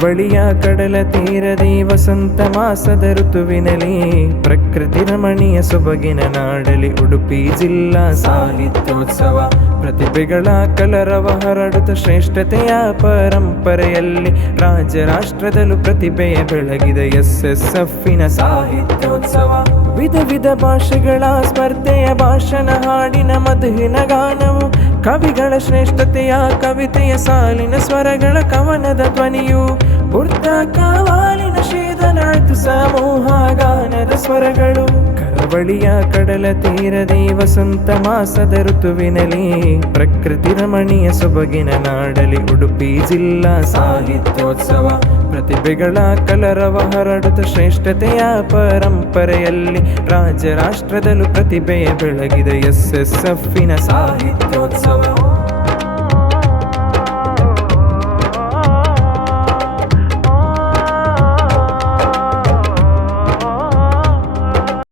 ಕರಾವಳಿಯ ಕಡಲ ತೀರದಿ ವಸಂತ ಮಾಸದ ಋತುವಿನಲ್ಲಿ ಪ್ರಕೃತಿ ರಮಣೀಯ ಸೊಬಗಿನ ನಾಡಲಿ ಉಡುಪಿ ಜಿಲ್ಲಾ ಸಾಹಿತ್ಯೋತ್ಸವ ಪ್ರತಿಭೆಗಳ ಕಲರವ ಹರಡುತ್ತ ಶ್ರೇಷ್ಠತೆಯ ಪರಂಪರೆಯಲ್ಲಿ ರಾಜ್ಯ ರಾಷ್ಟ್ರದಲ್ಲೂ ಪ್ರತಿಭೆಯ ಬೆಳಗಿದ SSFನ ಸಾಹಿತ್ಯೋತ್ಸವ ವಿಧ ವಿಧ ಭಾಷೆಗಳ ಸ್ಪರ್ಧೆಯ ಭಾಷಣ ಹಾಡಿನ ಮಧುಹಿನ ಗಾನವು ಕವಿಗಳ ಶ್ರೇಷ್ಠತೆಯ ಕವಿತೆಯ ಸಾಲಿನ ಸ್ವರಗಳ ಕವನದ ಧ್ವನಿಯು ಬುರ್ದ ಕಾವಾಲಿನ ಶೇದನಾಯ್ತು ಸಮೂಹ ಗಾನದ ಸ್ವರಗಳು ಕರಾವಳಿಯ ಕಡಲ ತೀರದಿ ವಸಂತ ಮಾಸದ ಋತುವಿನಲ್ಲಿ ಪ್ರಕೃತಿ ರಮಣೀಯ ಸೊಬಗಿನ ನಾಡಲಿ ಉಡುಪಿ ಜಿಲ್ಲಾ ಸಾಹಿತ್ಯೋತ್ಸವ ಪ್ರತಿಭೆಗಳ ಕಲರವ ಹರಡುತ್ತ ಶ್ರೇಷ್ಠತೆಯ ಪರಂಪರೆಯಲ್ಲಿ ರಾಜ್ಯ ರಾಷ್ಟ್ರದಲ್ಲೂ ಪ್ರತಿಭೆಯ ಬೆಳಗಿದ SSFನ ಸಾಹಿತ್ಯೋತ್ಸವ